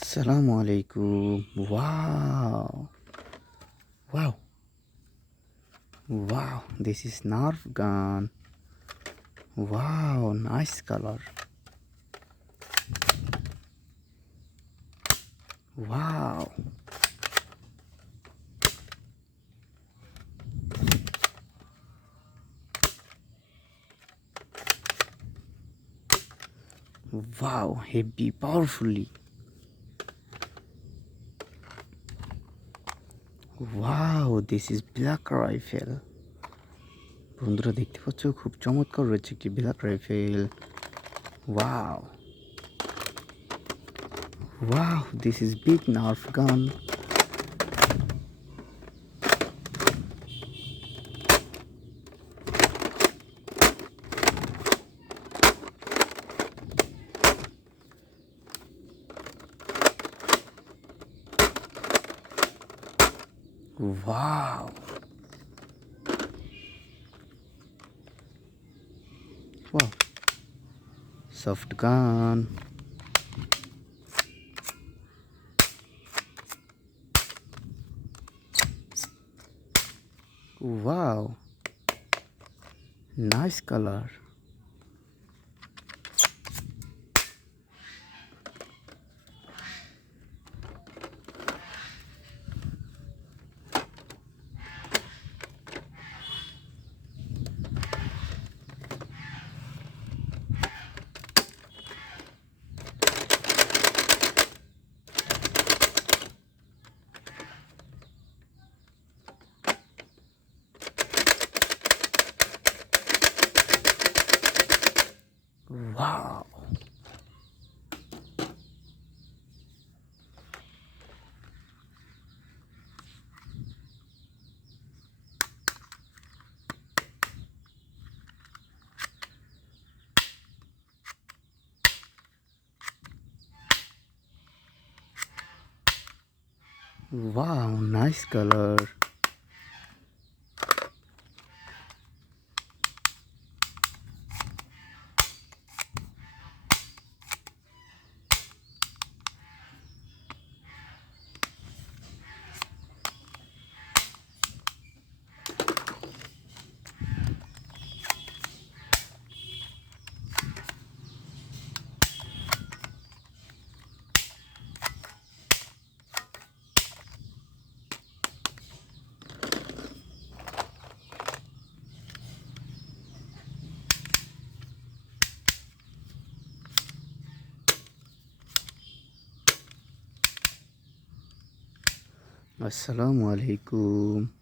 Assalamu alaikum. Wow. Wow. Wow. This is Nerf gun. Wow. Nice color. Wow. Wow. Heavy powerfully. Wow. This is black rifle. বন্ধুরা দেখতে পাচ্ছ খুব চমৎকার রয়েছে একটি black rifle. Wow. Wow, this is big Nerf gun. Wow. Wow. Soft gun. Wow. Nice color. Wow. Wow, nice color. Assalamu alaikum.